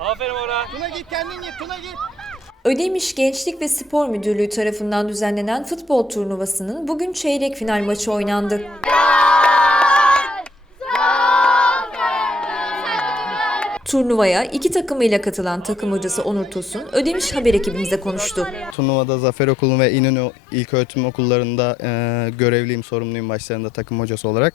Aferin Orhan. Tuna git kendin git. Tuna git. Ödemiş Gençlik ve Spor Müdürlüğü tarafından düzenlenen futbol turnuvasının bugün çeyrek final maçı oynandı. Turnuvaya iki takımıyla katılan takım hocası Onur Tosun, Ödemiş haber ekibimize konuştu. Turnuvada Zafer Okulu ve İnönü İlköğretim Okullarında e, görevliyim, sorumluyum başlarında takım hocası olarak.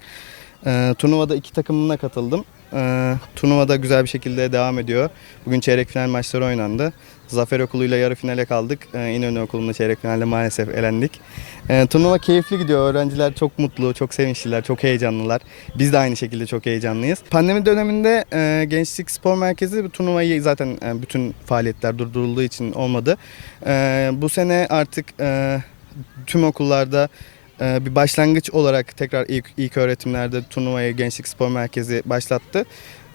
E, turnuvada iki takımına katıldım. E, turnuvada güzel bir şekilde devam ediyor. Bugün çeyrek final maçları oynandı. Zafer Okulu'yla yarı finale kaldık. E, İnönü Okulu'nda çeyrek finalde maalesef elendik. E, turnuva keyifli gidiyor. Öğrenciler çok mutlu, çok sevinçliler, çok heyecanlılar. Biz de aynı şekilde çok heyecanlıyız. Pandemi döneminde e, Gençlik Spor Merkezi bu turnuvayı zaten e, bütün faaliyetler durdurulduğu için olmadı. E, bu sene artık e, tüm okullarda bir başlangıç olarak tekrar ilk, ilk öğretimlerde turnuvayı Gençlik Spor Merkezi başlattı.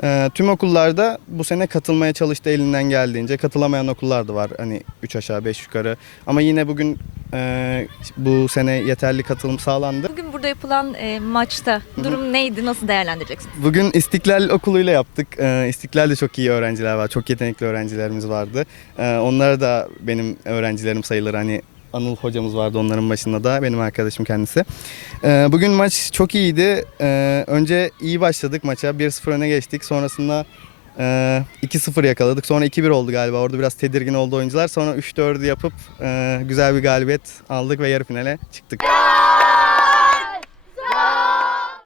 E, tüm okullarda bu sene katılmaya çalıştı elinden geldiğince. Katılamayan okullar da var hani 3 aşağı 5 yukarı. Ama yine bugün e, bu sene yeterli katılım sağlandı. Bugün burada yapılan e, maçta durum neydi? Nasıl değerlendireceksiniz? Bugün İstiklal Okulu'yla yaptık. Ee, İstiklal'de çok iyi öğrenciler var. Çok yetenekli öğrencilerimiz vardı. Ee, onlar da benim öğrencilerim sayılır. Hani Anıl hocamız vardı onların başında da. Benim arkadaşım kendisi. Ee, bugün maç çok iyiydi. Ee, önce iyi başladık maça. 1-0 öne geçtik. Sonrasında e, 2-0 yakaladık. Sonra 2-1 oldu galiba. Orada biraz tedirgin oldu oyuncular. Sonra 3-4'ü yapıp e, güzel bir galibiyet aldık ve yarı finale çıktık.